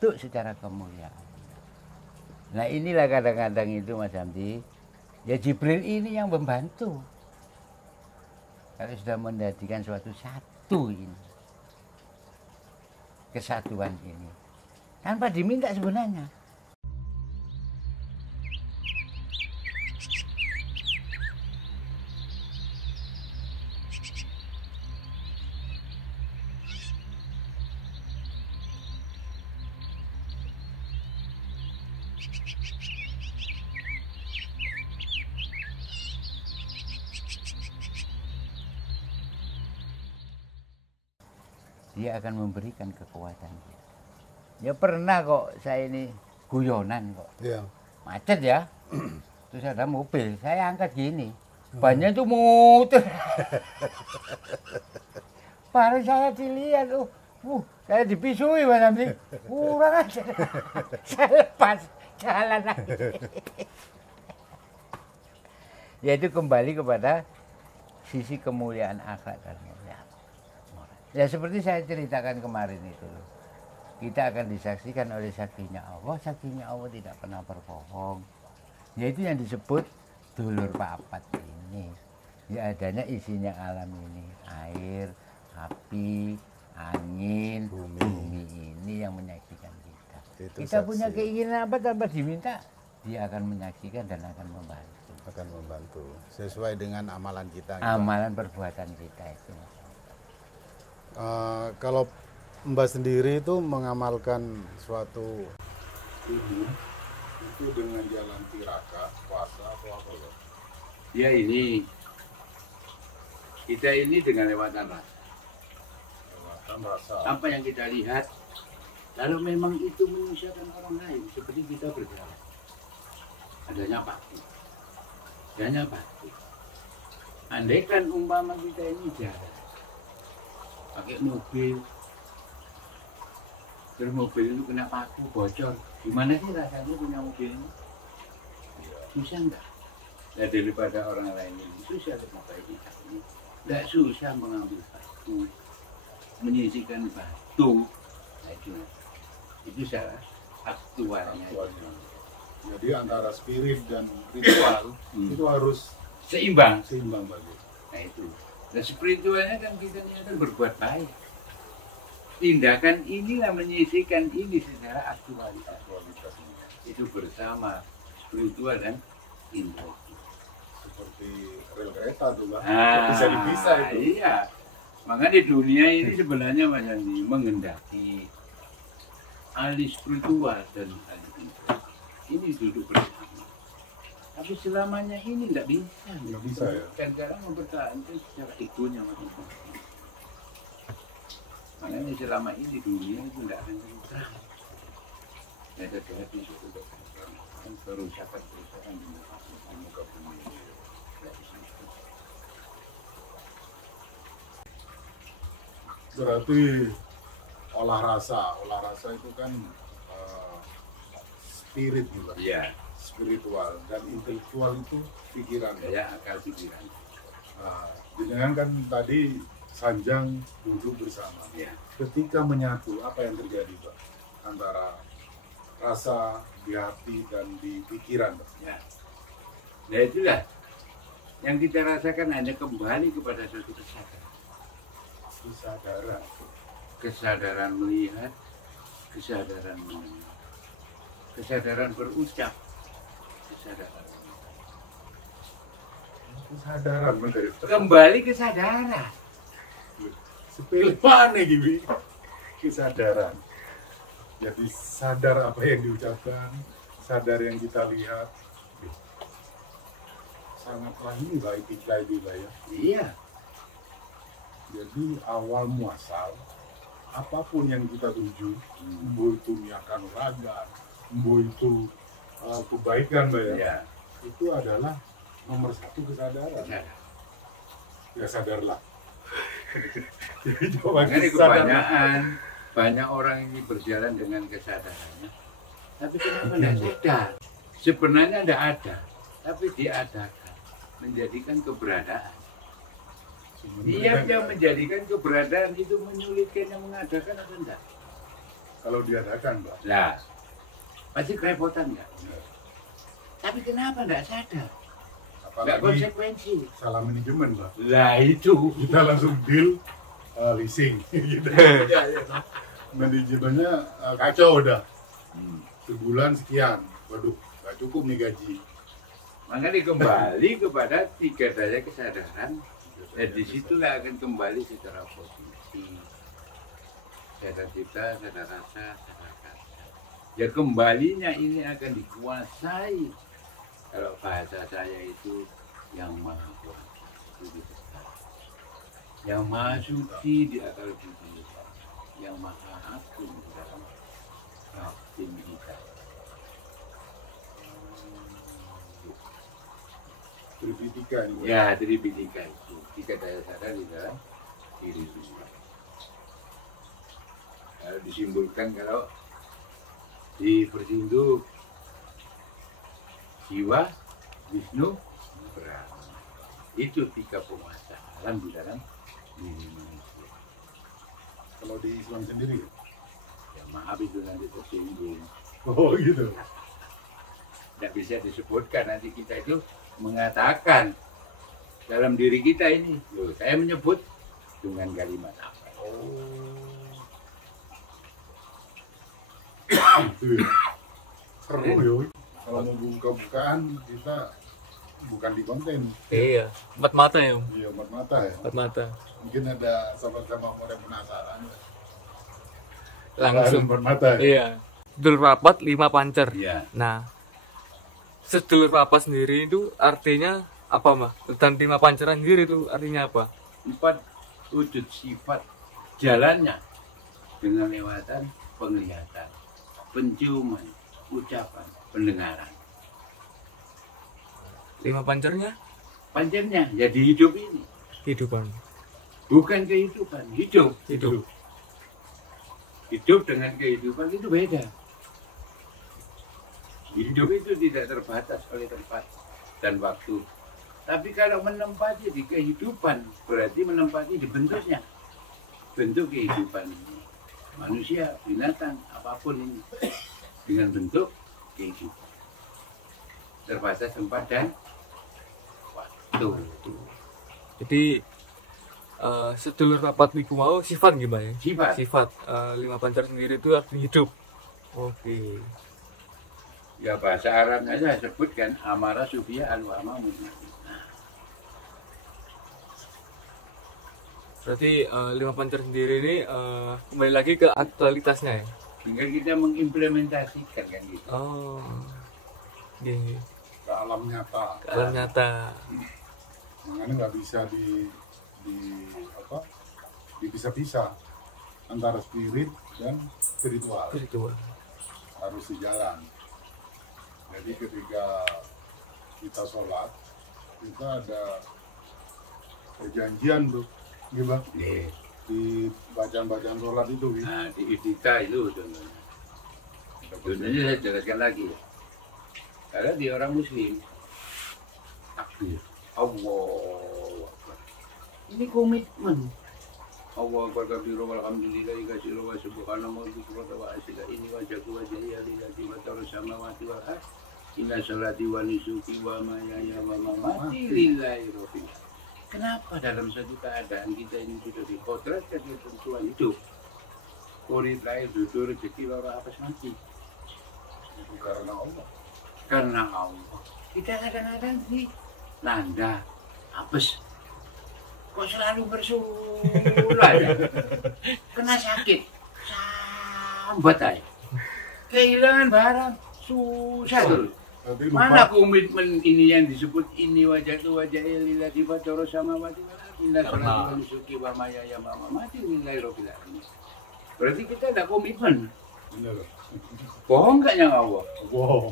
membentuk secara kemuliaan. Nah inilah kadang-kadang itu Mas Hamdi, ya Jibril ini yang membantu. Kalau sudah menjadikan suatu satu ini, kesatuan ini, tanpa diminta sebenarnya. Dia akan memberikan kekuatan. Ya pernah kok saya ini guyonan kok. Iya. Macet ya. Terus ada mobil, saya angkat gini. Bannya itu muter. Baru saya dilihat, saya dipisui Mas Hamdi. Kurang aja. Saya lepas jalan lagi. Yaitu kembali kepada sisi kemuliaan akhlak dan moral. Ya seperti saya ceritakan kemarin itu, kita akan disaksikan oleh saksinya Allah. Saksinya Allah tidak pernah berbohong. Yaitu yang disebut dulur papat ini. Ya adanya isinya alam ini, air, api, angin, bumi ini yang menyaksikan kita. Kita punya keinginan apa tanpa diminta, dia akan menyaksikan dan akan membantu. Akan membantu sesuai dengan amalan kita. Amalan perbuatan kita itu. Kalau Mbak sendiri itu mengamalkan suatu itu dengan jalan tiraka, puasa atau apa ya? Ya ini, kita ini dengan lewatan rasa. Lewatan rasa. Apa yang kita lihat, kalau memang itu menyusahkan orang lain, seperti kita berjalan. Adanya pasti. Adanya pasti. Andaikan umpama kita ini jalan, pakai mobil, terus mobil itu kena paku bocor, gimana sih rasanya punya mobil ini? Susah enggak? Nah, daripada orang lain ini susah memakai kita ini, enggak susah mengambil batu, menyisikan batu, nah itu salah aktualnya. Jadi antara spirit dan ritual itu harus seimbang. Seimbang bagi. Nah itu. Nah spiritualnya kan kita niatan berbuat baik. Tindakan inilah menyisikan ini secara aktualitas. Itu bersama spiritual dan intelektual. Seperti rel kereta tuh Mbak. Bisa dipisah itu. Iya. Makanya di dunia ini sebenarnya Mas Andi menghendaki ahli spiritual dan ahli intelektual ini duduk bersama. Tapi selamanya ini nggak bisa. Nggak bisa ya. Kadang-kadang mempertahankan secara egonya masing-masing. Makanya selama ini dunia itu nggak akan tentram. Nggak ada hati sudah tentram. Kan kerusakan di muka bumi ini nggak bisa. Berarti olah rasa itu kan spirit juga. Iya. Spiritual dan intelektual itu pikiran. Ya, akal pikiran. Jangan kan tadi sanjang duduk bersama. Ya. Ketika menyatu, apa yang terjadi Pak? Antara rasa di hati dan di pikiran Pak? Ya. Nah itulah yang kita rasakan hanya kembali kepada suatu kesadaran. Kesadaran. Kesadaran melihat, kesadaran mendengar, kesadaran berucap, Kesadaran kembali kesadaran. Sepele mana gitu? Kesadaran. Jadi sadar apa yang diucapkan, sadar yang kita lihat. Sangatlah ini baik ya. Iya. Jadi awal muasal apapun yang kita tuju, mau itu niakan raga, mau itu kebaikan Mbak ya. Iya. Itu adalah nomor satu kesadaran. Ya sadarlah. Jadi makanya kebanyakan banyak orang ini berjalan dengan kesadarannya, tapi kenapa tidak sadar? Sebenarnya tidak ada, tapi diadakan, menjadikan keberadaan. Dia yang menjadikan keberadaan itu menyulitkan yang mengadakan atau enggak? kalau diadakan, Pak. Lah, pasti kerepotan nggak? Tapi kenapa nggak sadar? Nggak Apalagi konsekuensi. salah manajemen, Pak. Lah itu. Kita langsung deal leasing. Gitu. Manajemennya kacau udah. Sebulan sekian. Waduh, nggak cukup nih gaji. Makanya kembali kepada 3 daya kesadaran. Dan disitulah akan kembali secara positif. Sadar cipta, sadar rasa, sadar kata. Ya kembalinya ini akan dikuasai. Kalau bahasa saya itu yang maha kuasa. Itu dibesar. Yang maha suci di akal budi. Yang maha agung di dalam batin kita. Tripitaka nih, Pak. Ya, Tripitaka itu 3 daya sadar di dalam diri semua. Kalau disimbolkan kalau di Persinduk Jiwa, Wisnu, Brahma. Itu 3 penguasa alam di dalam diri manusia. Kalau di Islam sendiri, Ya maaf itu nanti tersinggung. oh gitu. Tidak bisa disebutkan, nanti kita itu mengatakan dalam diri kita ini. Loh, saya menyebut dengan kalimat apa? Itu ya. Seru ya. Kalau mau buka-bukaan kita bukan di konten. Iya, empat mata ya Om. Iya, empat mata ya. Empat mata. Mungkin ada sama-sama mau penasaran. Langsung. Empat mata ya. Iya. Sedulur papat 5 pancer. Ya, Nah, sedulur papat sendiri itu artinya apa mah? Dan 5 panceran sendiri itu artinya apa? 4 wujud sifat jalannya dengan lewatan penglihatan, penciuman, ucapan, pendengaran. 5 pancernya Pancernya jadi hidup ini, kehidupan. bukan kehidupan, hidup. Hidup. Hidup dengan kehidupan itu beda. Hidup itu tidak terbatas oleh tempat dan waktu. Tapi kalau menempati di kehidupan, berarti menempati di bentuknya. Bentuk kehidupan manusia, binatang, apapun ini. Dengan bentuk kehidupan. Terbatas tempat dan waktu. Jadi sedulur papat niku mau sifat gimana ya? Sifat. Sifat 5 pancer sendiri itu artinya hidup. Oke. Ya bahasa Arabnya saya sebutkan amara sufia al-wama mutmain. Berarti 5 pancer sendiri ini kembali lagi ke aktualitasnya ya. Tinggal kita mengimplementasikan kan gitu. Oh. Gini. Ke alam nyata. Alam nyata. Makanya nggak bisa apa? Dipisah-pisah antara spirit dan spiritual. Spiritual. Harus sejalan. Jadi ketika kita sholat, kita ada perjanjian tuh, gimana? Nih, Di bacaan-bacaan sholat itu, gitu. nah di Itika itu contohnya. Contohnya saya jelaskan lagi. Karena di orang Muslim, takbir, Allahu Akbar. Ini komitmen. Allah berkabir walhamdulillah kasih wa subhanallah wa asila ini wajah wajah lillahi wa ta'ala samawati wal ardh inna salati wa nusuki wa mayaya wa mamati lillahi rabbil alamin. Kenapa dalam satu keadaan kita ini sudah dikodratkan ketentuan hidup, urip lahir jujur rezeki lara apa mati? Itu karena Allah. Karena Allah. Kita kadang-kadang sih nanda apes. Kok selalu bersulah ya? Kena sakit, sambat aja. Kehilangan barang, susah tuh. Tapi Mana lupa, komitmen ini yang disebut ini wajah tu wajah lillah tiba terus sama mati indah sholat suki wa maya ya mama mati nilai rofilah. Berarti kita ada komitmen. bener. Bohong nggak yang Allah? Wow.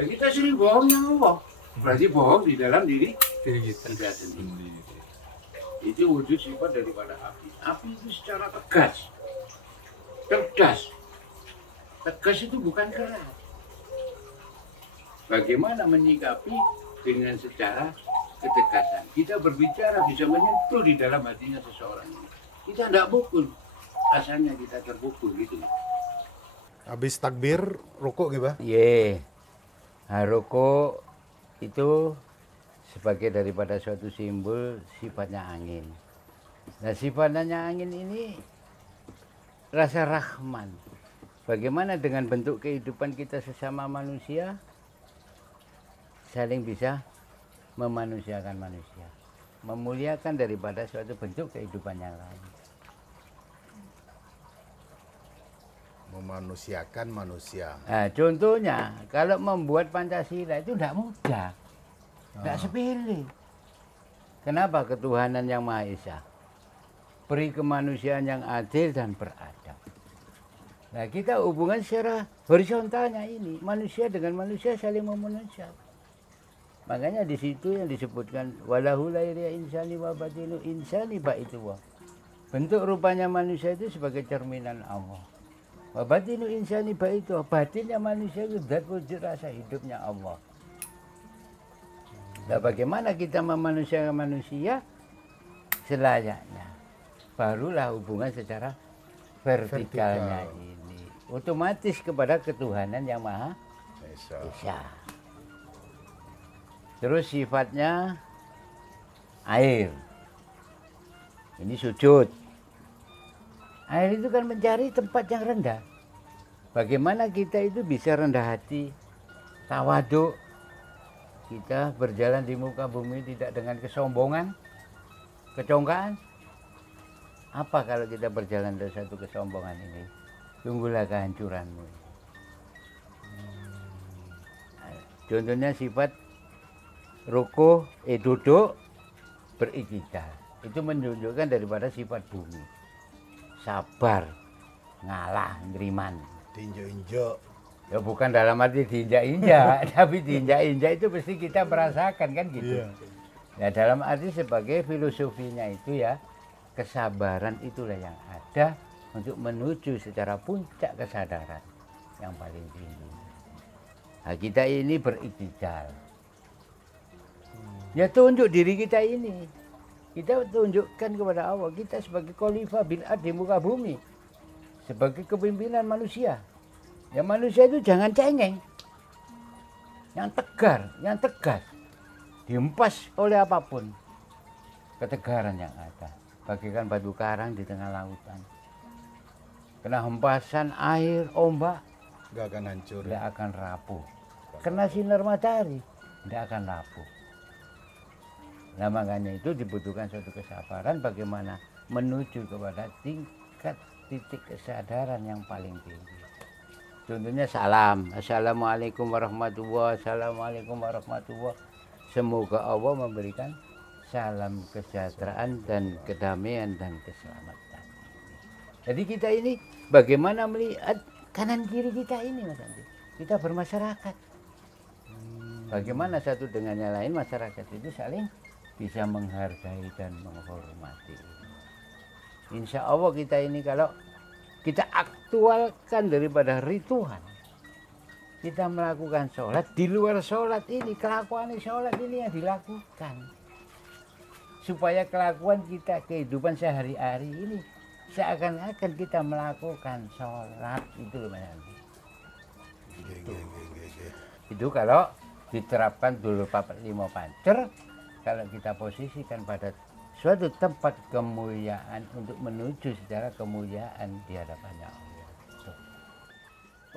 Dan kita sering bohong yang Allah. Berarti bohong di dalam diri Diri kita. kita sendiri. Itu wujud sifat daripada api. Api itu secara tegas, cerdas. Tegas itu bukan keras. Bagaimana menyikapi dengan secara ketegasan. Kita berbicara bisa menyentuh di dalam hatinya seseorang. Kita tidak pukul, asalnya kita terpukul gitu. Habis takbir rukuk gitu, Bah? Ye. Nah, rokok itu sebagai daripada suatu simbol sifatnya angin. Nah, sifatnya angin ini rasa rahman. Bagaimana dengan bentuk kehidupan kita sesama manusia? Saling bisa memanusiakan manusia. Memuliakan daripada suatu bentuk kehidupan yang lain. Memanusiakan manusia. Nah, contohnya, kalau membuat Pancasila itu tidak mudah. Tidak sepele. Kenapa? Ketuhanan yang Maha Esa. Beri kemanusiaan yang adil dan beradab. Nah, kita hubungan secara horizontalnya ini. Manusia dengan manusia saling memanusiakan. Makanya di situ yang disebutkan walahu lahiriya insani wa batinu insani baitullah. Bentuk rupanya manusia itu sebagai cerminan Allah. Wa batinu insani baitullah. Batinnya manusia itu zat wujud rasa hidupnya Allah. Nah, bagaimana kita memanusiakan manusia selayaknya? Barulah hubungan secara vertikalnya ini. Otomatis kepada ketuhanan yang Maha Esa. Terus sifatnya air. Ini sujud. Air itu kan mencari tempat yang rendah. Bagaimana kita itu bisa rendah hati, tawaduk. Kita berjalan di muka bumi tidak dengan kesombongan, kecongkaan. Apa kalau kita berjalan dari satu kesombongan ini? Tunggulah kehancuranmu. Contohnya sifat rukuh, duduk, beriktikaf. Itu menunjukkan daripada sifat bumi. Sabar, ngalah, ngeriman. Diinjak-injak. Ya bukan dalam arti diinjak-injak, tapi diinjak-injak itu pasti kita merasakan kan gitu. Iya. Ya dalam arti sebagai filosofinya itu ya, kesabaran itulah yang ada untuk menuju secara puncak kesadaran yang paling tinggi. Nah, kita ini beriktikaf. Ya tunjuk diri kita ini. Kita tunjukkan kepada Allah, kita sebagai khalifah bil ard di muka bumi. Sebagai kepimpinan manusia. Ya manusia itu jangan cengeng. Yang tegar, yang tegas. Dihempas oleh apapun. Ketegaran yang ada. Bagaikan batu karang di tengah lautan. Kena hempasan air, ombak. Nggak akan hancur. Tidak akan rapuh. Kena sinar matahari. Tidak akan rapuh. Nah makanya itu dibutuhkan suatu kesabaran bagaimana menuju kepada tingkat titik kesadaran yang paling tinggi. Contohnya salam. Assalamualaikum warahmatullahi wabarakatuh. Assalamualaikum warahmatullahi wabarakatuh. Semoga Allah memberikan salam kesejahteraan dan kedamaian dan keselamatan. Jadi kita ini bagaimana melihat kanan kiri kita ini Mas Andi. Kita bermasyarakat. Bagaimana satu dengan yang lain masyarakat itu saling bisa menghargai dan menghormati. Insya Allah kita ini kalau kita aktualkan daripada ritual, kita melakukan sholat, di luar sholat ini, kelakuan sholat ini yang dilakukan. Supaya kelakuan kita, kehidupan sehari-hari ini, seakan-akan kita melakukan sholat, itu loh Mas Andi. Itu kalau diterapkan dulu Papat Limo Pancer, kalau kita posisikan pada suatu tempat kemuliaan untuk menuju secara kemuliaan di hadapannya Allah.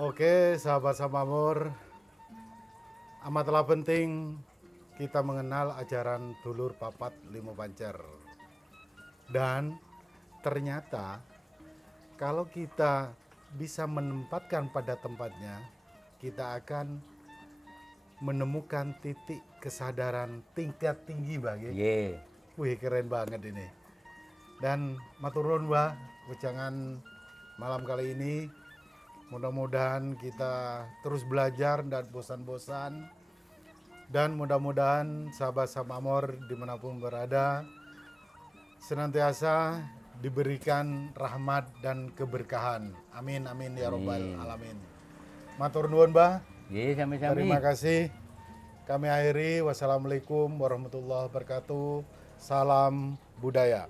Oke, sahabat Samamur, amatlah penting kita mengenal ajaran dulur Papat Limo Pancer. Dan ternyata kalau kita bisa menempatkan pada tempatnya, kita akan menemukan titik kesadaran tingkat tinggi bagi. Yeah. Wih, keren banget ini. Dan matur nuwun Mbah, wejangan malam kali ini. Mudah-mudahan kita terus belajar dan bosan-bosan. Dan mudah-mudahan sahabat Samamor dimanapun berada senantiasa diberikan rahmat dan keberkahan. Amin, amin ya robbal alamin. Matur nuwun Mbah. Yeah, sami-sami. Terima kasih. Kami akhiri. Wassalamualaikum warahmatullahi wabarakatuh. Salam budaya.